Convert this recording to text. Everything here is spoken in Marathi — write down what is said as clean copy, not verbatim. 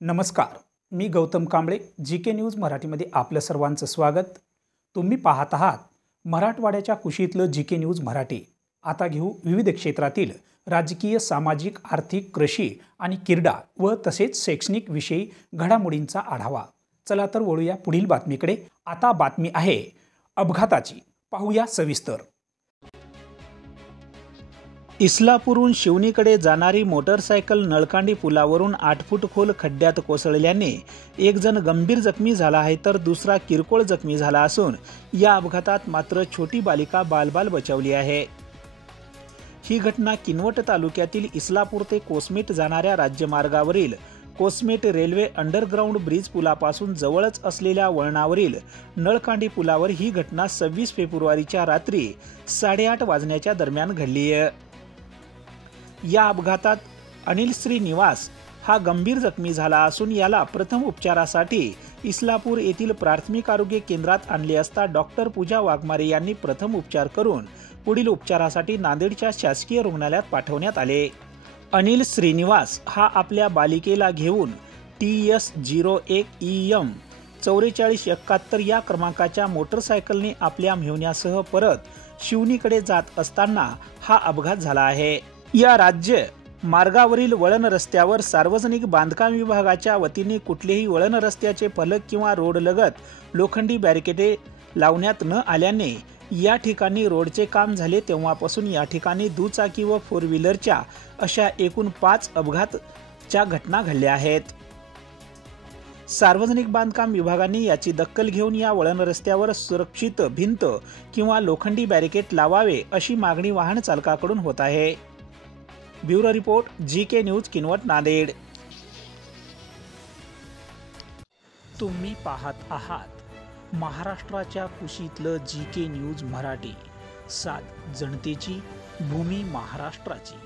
नमस्कार, मी गौतम कांबळे. जी.के. न्यूज मराठीमध्ये आपलं सर्वांचं स्वागत. तुम्ही पाहत आहात मराठवाड्याच्या कुशीतलं जी.के. न्यूज मराठी. आता घेऊ विविध क्षेत्रातील राजकीय, सामाजिक, आर्थिक, कृषी आणि क्रीडा व तसेच शैक्षणिक विषयी घडामोडींचा आढावा. चला तर वळूया पुढील बातमीकडे. आता बातमी आहे अपघाताची. पाहूया सविस्तर. इस्लापूरहून शिवनीकडे जाणारी मोटरसायकल नळकांडी पुलावरून 8 फूट खोल खड्ड्यात कोसळल्याने एक जण गंभीर जखमी झाला आहे तर दुसरा किरकोळ जखमी झाला असून या अपघातात मात्र छोटी बालिका बालबाल बचावली आहे. ही घटना किनवट तालुक्यातील इस्लापूर ते कोसमेट जाणाऱ्या राज्यमार्गावरील कोसमेट रेल्वे अंडरग्राउंड ब्रिज पुलापासून जवळच असलेल्या वळणावरील नळकांडी पुलावर ही घटना 26 फेब्रुवारीच्या रात्री 8:30 वाजण्याच्या दरम्यान घडली आहे. या अपघातात अनिल श्रीनिवास हा गंभीर जखमी झाला असून याला प्रथम उपचारासाठी इस्लापूर येथील प्राथमिक आरोग्य केंद्रात आणले असता डॉक्टर पूजा वाघमारे यांनी प्रथम उपचार करून पुढील उपचारासाठी नांदेडच्या शासकीय रुग्णालयात पाठवण्यात आले. अनिल श्रीनिवास हा आपल्या बालिकेला घेऊन TS01EM 4471 या क्रमांकाच्या मोटरसायकलने आपल्या मेहुण्यासह परत शिवनीकडे जात असताना हा अपघात झाला आहे. या राज्य मार्गावरील वळण रस्त्यावर सार्वजनिक बांधकाम विभागाच्या वतीने कुठलेही वळण रस्त्याचे फलक किंवा रोड लगत लोखंडी बॅरिकेडे लावण्यात न आल्याने या ठिकाणी रोडचे काम झाले तेव्हापासून या ठिकाणी दुचाकी व 4 व्हीलरच्या अशा एकूण 5 अपघातच्या घटना घडल्या आहेत. सार्वजनिक बांधकाम विभागाने याची दखल घेऊन या वळण रस्त्यावर सुरक्षित भिंत किंवा लोखंडी बॅरिकेड लावावे अशी मागणी वाहन चालकाकडून होत आहे. Bureau report, GK. News, Kinwat, Nanded. तुम्ही पाहत आहात महाराष्ट्राच्या कुशीतलं जी.के. न्यूज मराठी. सात जनतेची, भूमी महाराष्ट्राची.